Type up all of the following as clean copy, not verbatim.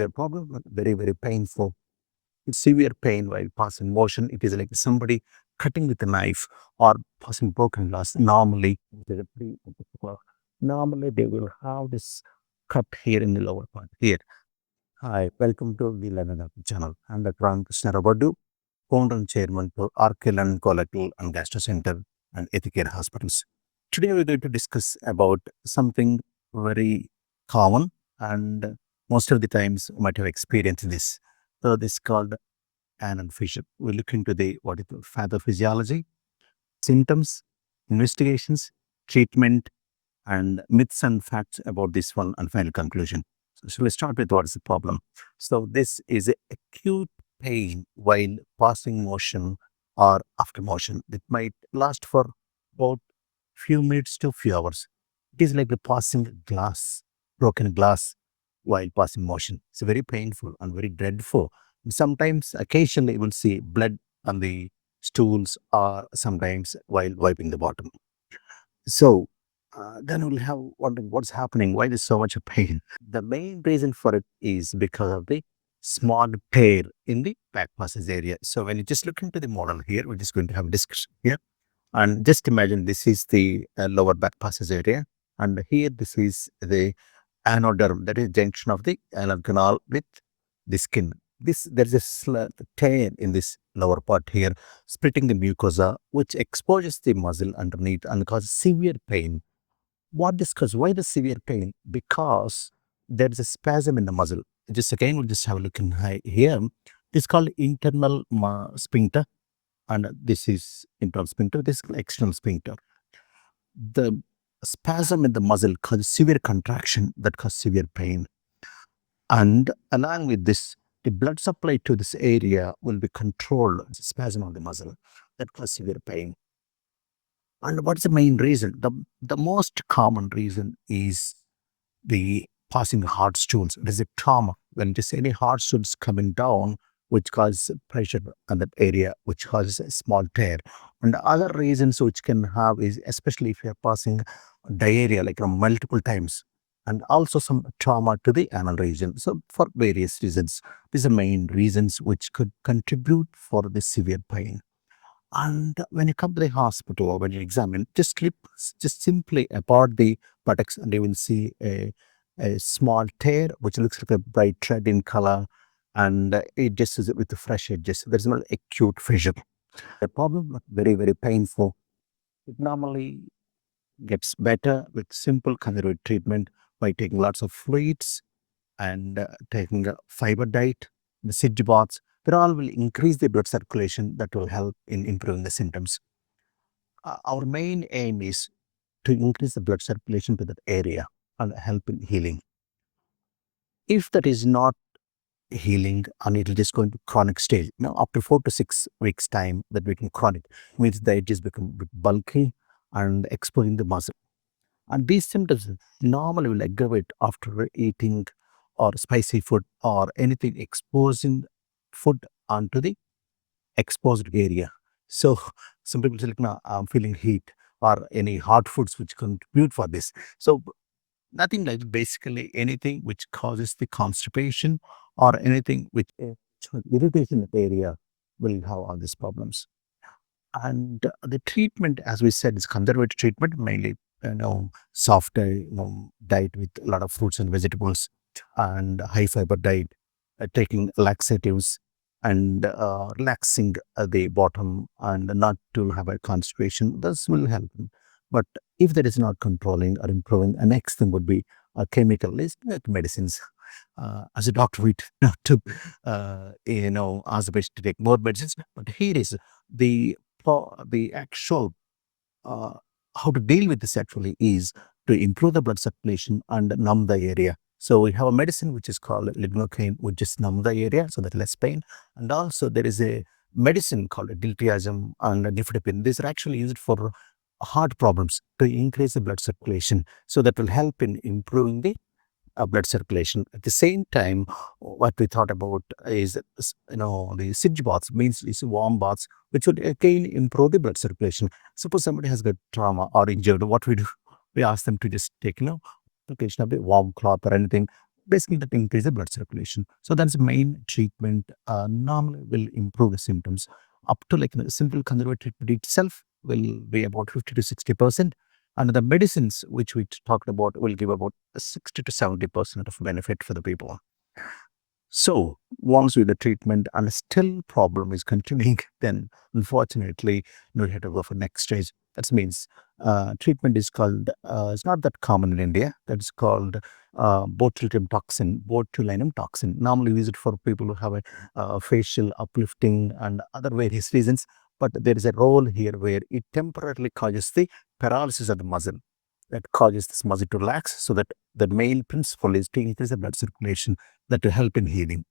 severe problem, but very painful. It's severe pain while passing motion. It is like somebody cutting with a knife or passing broken glass. Normally, there's a normally they will have this cut here in the lower part here. Hi, welcome to the Learning channel. I'm Dr. Ramakrishna Rao Boddu, founder and chairman for Arkel and Colorectal and Gastro Center and Ethi hospitals. Today we're going to discuss about something very common and most of the times you might have experienced this. So this is called anal fissure. We look into the what is the pathophysiology, symptoms, investigations, treatment, and myths and facts about this one and final conclusion. So let's start with what is the problem. So this is a acute pain while passing motion or after motion. It might last for about few minutes to few hours. It is like the passing glass, broken glass while passing motion. It's very painful and very dreadful. Sometimes, occasionally, you will see blood on the stools or sometimes while wiping the bottom. So then we'll have wondering what's happening. Why there's so much of pain? The main reason for it is because of the small tear in the back passage area. So when you just look into the model here, we're just going to have a discussion here. And just imagine this is the lower back passage area. And here this is the anoderm, that is junction of the anal canal with the skin. There's a tear in this lower part here, splitting the mucosa, which exposes the muscle underneath and causes severe pain. Why the severe pain? Because there is a spasm in the muscle. Just again, we'll just have a look in here. This is called internal sphincter, and this is internal sphincter. This is external sphincter. The spasm in the muscle causes severe contraction that causes severe pain. And along with this, the blood supply to this area will be controlled. Spasm of the muscle that causes severe pain. And what's the main reason? The most common reason is the passing hard stools. It is a trauma when just any hard stools coming down, which causes pressure on that area, which causes a small tear. And the other reasons which can have is especially if you're passing diarrhea like multiple times, and also some trauma to the anal region. So for various reasons, these are main reasons which could contribute for the severe pain. And when you come to the hospital or when you examine, just simply apart the buttocks, and you will see a small tear which looks like a bright red in color, and it just is with the fresh edges. There's no acute fissure. The problem, very painful. It normally gets better with simple conservative treatment by taking lots of fluids and taking a fiber diet, the sedge baths. They all will increase the blood circulation that will help in improving the symptoms. Our main aim is to increase the blood circulation to that area and help in healing. If that is not healing and it will just go into chronic stage, now after 4 to 6 weeks time, that become chronic means the edges become a bit bulky and exposing the muscle. And these symptoms normally will aggravate after eating or spicy food or anything exposing food onto the exposed area. So some people say, like, no, I'm feeling heat or any hot foods which contribute for this. So nothing like basically anything which causes the constipation or anything which irritation in the area will have all these problems. And the treatment, as we said, is conservative treatment, mainly soft diet with a lot of fruits and vegetables and high fiber diet, taking laxatives and relaxing the bottom and not to have a constipation. This will help. But if that is not controlling or improving, the next thing would be a chemical list medicines. As a doctor, we tend not to, ask the patient to take more medicines. But here is the actual uh, how to deal with this actually is to improve the blood circulation and numb the area. So we have a medicine which is called lignocaine, which just numb the area so that less pain. And also there is a medicine called diltiazem and nifedipine. These are actually used for heart problems to increase the blood circulation. So that will help in improving the blood circulation. At the same time, what we thought about is, the sedge baths, means these warm baths, which would again improve the blood circulation. Suppose somebody has got trauma or injured, what we do, we ask them to just take, occasionally warm cloth or anything, basically that increase the blood circulation. So that's the main treatment. Normally will improve the symptoms up to like the simple conservative treatment itself will be about 50 to 60%. And the medicines which we talked about will give about 60 to 70% of benefit for the people. So once with the treatment and still problem is continuing, then unfortunately, we have to go for next stage. That means treatment is called, it's not that common in India. That's called botulinum toxin. Normally we use it for people who have a facial uplifting and other various reasons. But there is a role here where it temporarily causes the paralysis of the muscle that causes this muscle to relax. So that the main principle is to increase the blood circulation that will help in healing.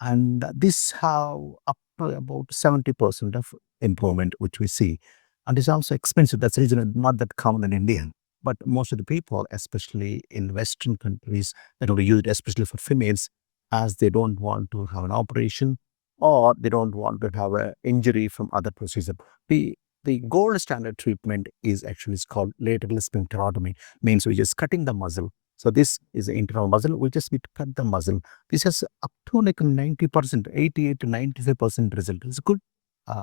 And this have up to about 70% of improvement, which we see. And it's also expensive. That's the reason it's not that common in India. But most of the people, especially in Western countries, that will use it especially for females, as they don't want to have an operation or they don't want to have an injury from other procedure. The the gold standard treatment is actually is called lateral sphincterotomy, means we're just cutting the muscle. So this is the internal muscle. We just need to cut the muscle. This has up to like 90%, 88 to 95% result. It's a good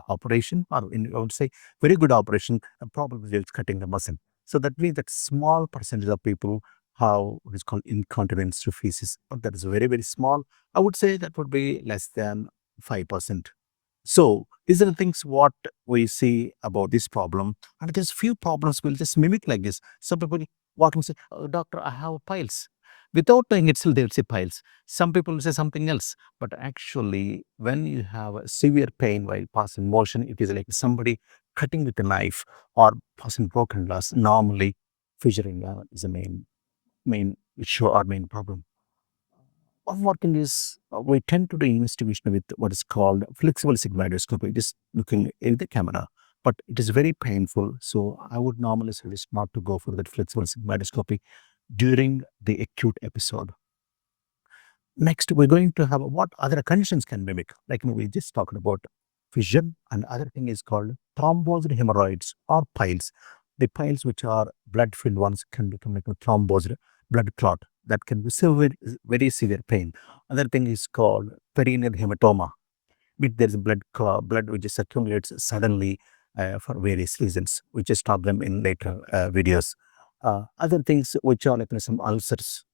operation, or I would say very good operation, and probably just cutting the muscle. So that means that small percentage of people have what is called incontinence to feces, but that is very, very small. I would say that would be less than 5%. So these are the things what we see about this problem. And there's few problems will just mimic like this. Some people walk and say, "Oh, doctor, I have piles." Without knowing itself, they'll say piles. Some people will say something else. But actually, when you have a severe pain while passing motion, it is like somebody cutting with a knife or passing broken glass. Normally, fissuring is the main issue or main problem. One more thing is we tend to do investigation with what is called flexible sigmoidoscopy, just looking in the camera, but it is very painful. So I would normally suggest not to go for that flexible sigmoidoscopy during the acute episode. Next, we're going to have what other conditions can mimic, like we just talked about fission, and other thing is called thrombosed hemorrhoids or piles. The piles which are blood-filled ones can become like a thrombosed blood clot that can be severe, very severe pain. Other thing is called perineal hematoma, which there is blood which just accumulates suddenly for various reasons. We just talk them in later videos. Other things which are like some ulcers,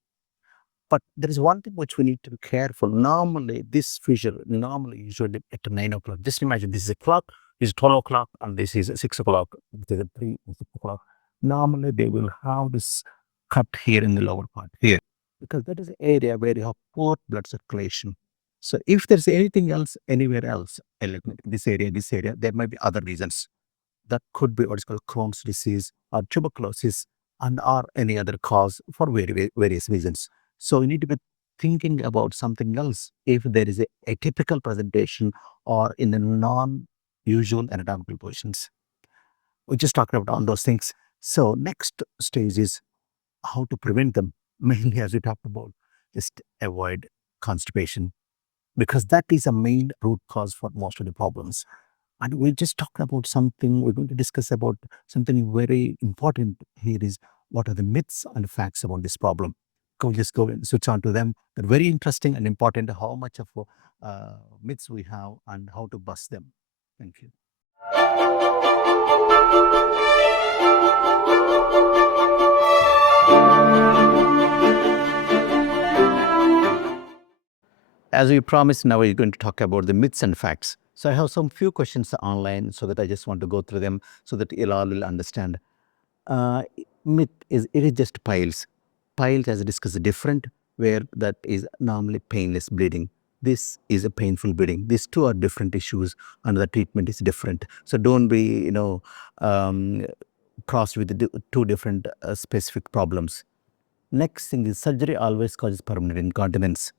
but there is one thing which we need to be careful. Normally, this fissure, normally usually at 9 o'clock. Just imagine this is a clock, this is 12 o'clock, and this is 6 o'clock. This is 3 and 6 o'clock. Normally, they will have this cut here in the lower part, here, because that is the area where you have poor blood circulation. So if there's anything else anywhere else, like this area, there might be other reasons that could be what is called Crohn's disease or tuberculosis and or any other cause for various reasons. So you need to be thinking about something else if there is a atypical presentation or in a non-usual anatomical positions. We just talked about all those things. So next stage is how to prevent them. Mainly as we talked about, just avoid constipation, because that is a main root cause for most of the problems. And we just talked about something, we're going to discuss about something very important here is what are the myths and facts about this problem. Go just go and switch on to them. They're very interesting and important how much of myths we have and how to bust them. Thank you. As we promised, now we're going to talk about the myths and facts. So I have some few questions online so that I just want to go through them so that you all will understand. Uh, Myth is it is just piles. Piles, as discussed, different, where that is normally painless bleeding. This is a painful bleeding. These two are different issues, and the treatment is different. So don't be, um, crossed with the two different specific problems. Next thing is surgery always causes permanent incontinence.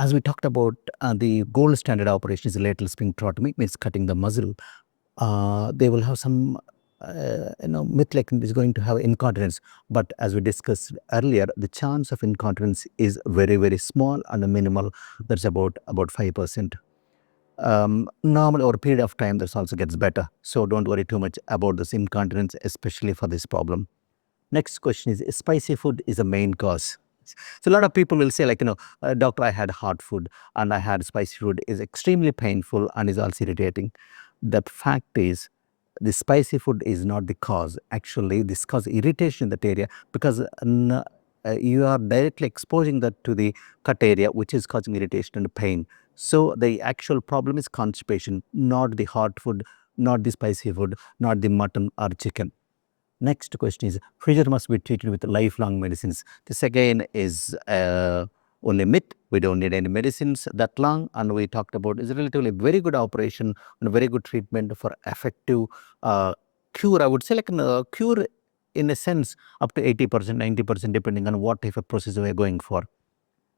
As we talked about, the gold standard operation is lateral sphincterotomy, means cutting the muscle. They will have some, myth like is going to have incontinence. But as we discussed earlier, the chance of incontinence is very, very small and minimal. That's about 5%. Normal over a period of time, this also gets better. So don't worry too much about this incontinence, especially for this problem. Next question is spicy food is the main cause. So a lot of people will say like, doctor, I had hot food and I had spicy food is extremely painful and is also irritating. The fact is, the spicy food is not the cause. Actually, this causes irritation in that area because you are directly exposing that to the cut area, which is causing irritation and pain. So the actual problem is constipation, not the hot food, not the spicy food, not the mutton or chicken. Next question is, fissure must be treated with lifelong medicines. This again is only myth. We don't need any medicines that long, and we talked about is relatively very good operation and very good treatment for effective cure. I would say like a cure in a sense up to 80%, 90%, depending on what type of procedure we are going for.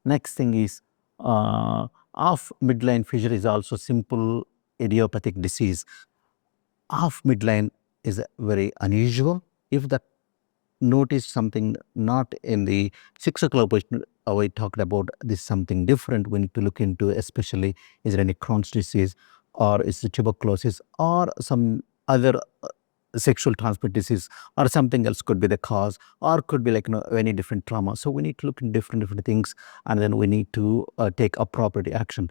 Next thing is off midline fissure is also simple idiopathic disease. Off midline is very unusual. If the notice something not in the 6 o'clock position, we talked about this something different we need to look into, especially is there any Crohn's disease or is it tuberculosis or some other sexual transmitted disease or something else could be the cause or could be like any different trauma. So we need to look in different things and then we need to take appropriate action.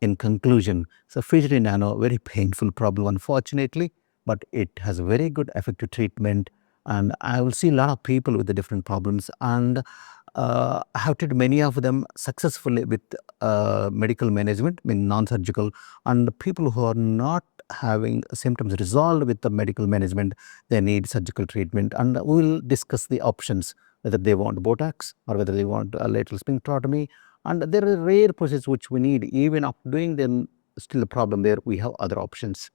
In conclusion, so fissure nano, very painful problem unfortunately, but it has a very good effective treatment and I will see a lot of people with the different problems and I have treated many of them successfully with medical management, I mean non-surgical, and people who are not having symptoms resolved with the medical management, they need surgical treatment and we will discuss the options, whether they want Botox or whether they want a lateral sphincterotomy. And there are rare procedures which we need, even after doing them, still a problem there, we have other options.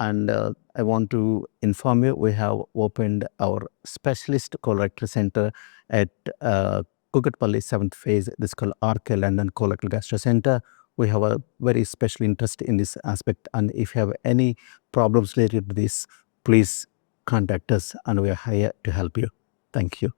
And I want to inform you, we have opened our specialist colorectal center at Kukatpally 7th phase. This is called RK London Colorectal Gastro Center. We have a very special interest in this aspect. And if you have any problems related to this, please contact us and we are here to help you. Thank you.